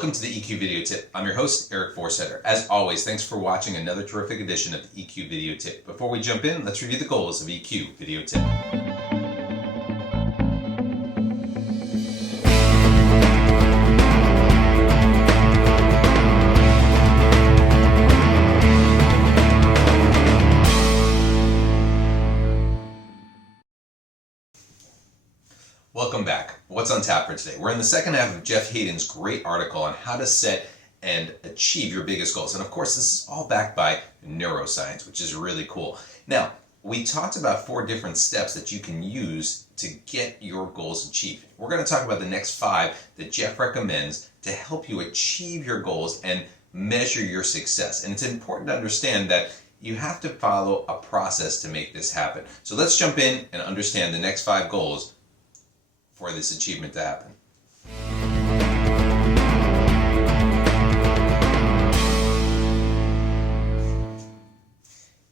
Welcome to the EQ Video Tip. I'm your host, Eric Forsetter. As always, thanks for watching another terrific edition of the EQ Video Tip. Before we jump in, let's review the goals of EQ Video Tip. Welcome back. What's on tap for today? We're in the second half of Jeff Hayden's great article on how to set and achieve your biggest goals. And of course, this is all backed by neuroscience, which is really cool. Now, we talked about 4 different steps that you can use to get your goals achieved. We're going to talk about the next 5 that Jeff recommends to help you achieve your goals and measure your success. And it's important to understand that you have to follow a process to make this happen. So let's jump in and understand the next 5 goals for this achievement to happen.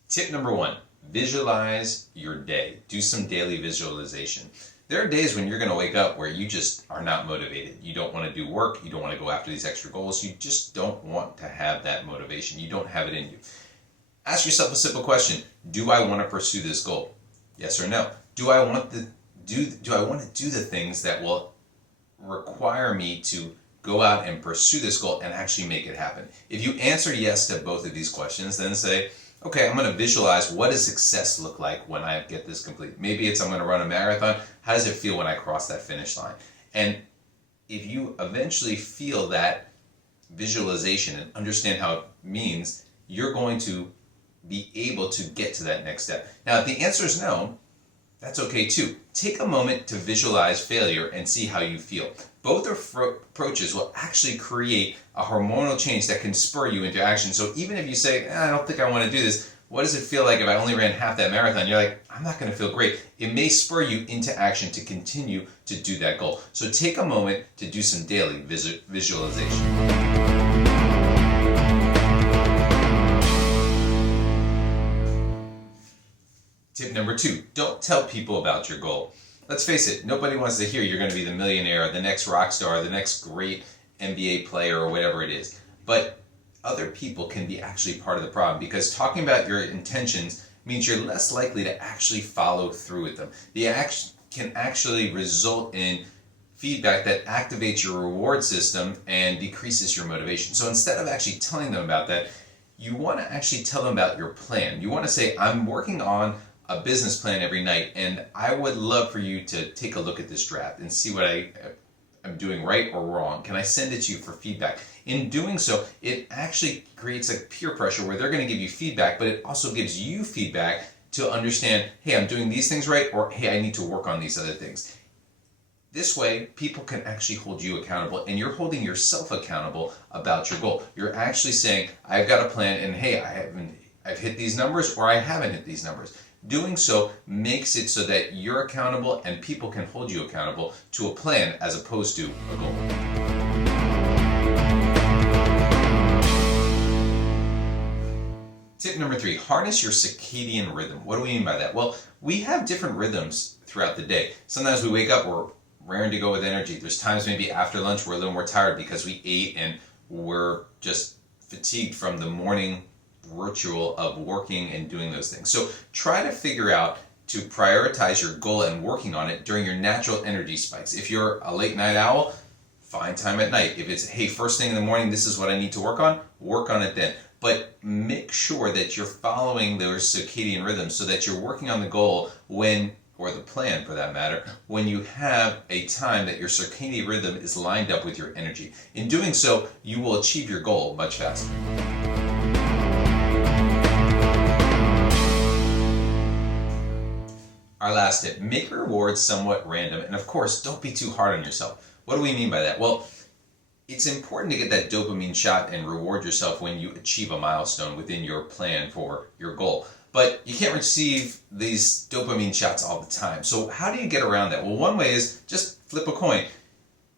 Tip number 1, visualize your day. Do some daily visualization. There are days when you're going to wake up where you just are not motivated. You don't want to do work. You don't want to go after these extra goals. You just don't want to have that motivation. You don't have it in you. Ask yourself a simple question. Do I want to pursue this goal? Yes or no? Do I want to do the things that will require me to go out and pursue this goal and actually make it happen? If you answer yes to both of these questions, then say, okay, I'm going to visualize what does success look like when I get this complete. Maybe it's I'm going to run a marathon. How does it feel when I cross that finish line? And if you eventually feel that visualization and understand how it means, you're going to be able to get to that next step. Now, if the answer is no, that's okay too. Take a moment to visualize failure and see how you feel. Both approaches will actually create a hormonal change that can spur you into action. So even if you say, I don't think I want to do this, what does it feel like if I only ran half that marathon? You're like, I'm not going to feel great. It may spur you into action to continue to do that goal. So take a moment to do some daily visualization. Tip number 2, don't tell people about your goal. Let's face it, nobody wants to hear you're going to be the millionaire, the next rock star, the next great NBA player, or whatever it is. But other people can be actually part of the problem, because talking about your intentions means you're less likely to actually follow through with them. The action can actually result in feedback that activates your reward system and decreases your motivation. So instead of actually telling them about that, you want to actually tell them about your plan. You want to say, I'm working on a business plan every night, and I would love for you to take a look at this draft and see what I'm doing right or wrong. Can I send it to you for feedback? In doing so, it actually creates a peer pressure where they're going to give you feedback, but it also gives you feedback to understand, hey, I'm doing these things right, or hey, I need to work on these other things. This way, people can actually hold you accountable, and you're holding yourself accountable about your goal. You're actually saying, I've got a plan, and hey, I've hit these numbers, or I haven't hit these numbers. Doing so makes it so that you're accountable and people can hold you accountable to a plan as opposed to a goal. Tip number 3, harness your circadian rhythm. What do we mean by that? Well, we have different rhythms throughout the day. Sometimes we wake up, we're raring to go with energy. There's times maybe after lunch we're a little more tired because we ate and we're just fatigued from the morning ritual of working and doing those things. So try to figure out to prioritize your goal and working on it during your natural energy spikes. If you're a late night owl, find time at night. If it's, hey, first thing in the morning, this is what I need to work on it then. But make sure that you're following those circadian rhythms so that you're working on the goal or the plan for that matter, when you have a time that your circadian rhythm is lined up with your energy. In doing so, you will achieve your goal much faster. Our last tip, make rewards somewhat random, and of course, don't be too hard on yourself. What do we mean by that? Well, it's important to get that dopamine shot and reward yourself when you achieve a milestone within your plan for your goal. But you can't receive these dopamine shots all the time. So how do you get around that? Well, one way is just flip a coin.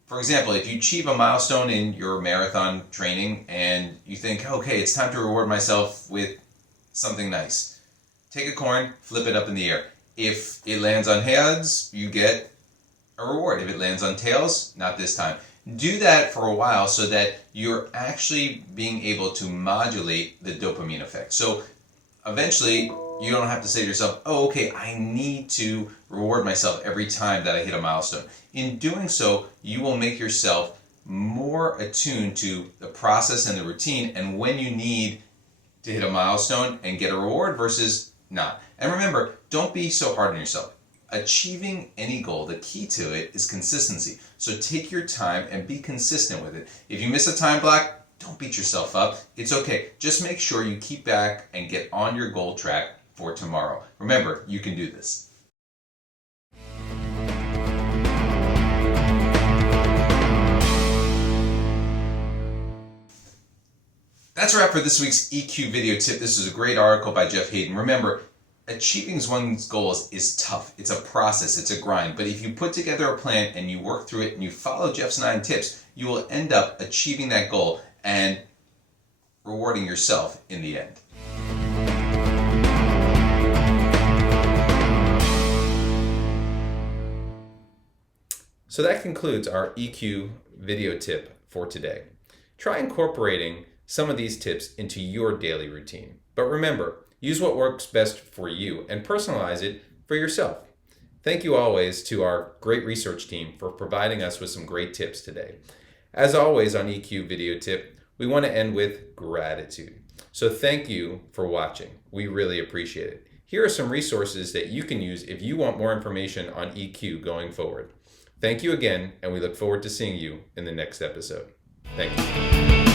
For example, if you achieve a milestone in your marathon training and you think, okay, it's time to reward myself with something nice, take a coin, flip it up in the air. If it lands on heads, you get a reward. If it lands on tails, not this time. Do that for a while so that you're actually being able to modulate the dopamine effect. So eventually, you don't have to say to yourself, oh, okay, I need to reward myself every time that I hit a milestone. In doing so, you will make yourself more attuned to the process and the routine and when you need to hit a milestone and get a reward versus not. And remember, don't be so hard on yourself. Achieving any goal, the key to it is consistency. So take your time and be consistent with it. If you miss a time block, don't beat yourself up. It's okay. Just make sure you keep back and get on your goal track for tomorrow. Remember, you can do this. That's a wrap for this week's EQ video tip. This is a great article by Jeff Hayden. Remember, achieving one's goals is tough. It's a process. It's a grind. But if you put together a plan and you work through it and you follow Jeff's 9 tips, you will end up achieving that goal and rewarding yourself in the end. So that concludes our EQ video tip for today. Try incorporating some of these tips into your daily routine. But remember, use what works best for you and personalize it for yourself. Thank you always to our great research team for providing us with some great tips today. As always on EQ video tip, we want to end with gratitude. So thank you for watching. We really appreciate it. Here are some resources that you can use if you want more information on EQ going forward. Thank you again, and we look forward to seeing you in the next episode. Thank you.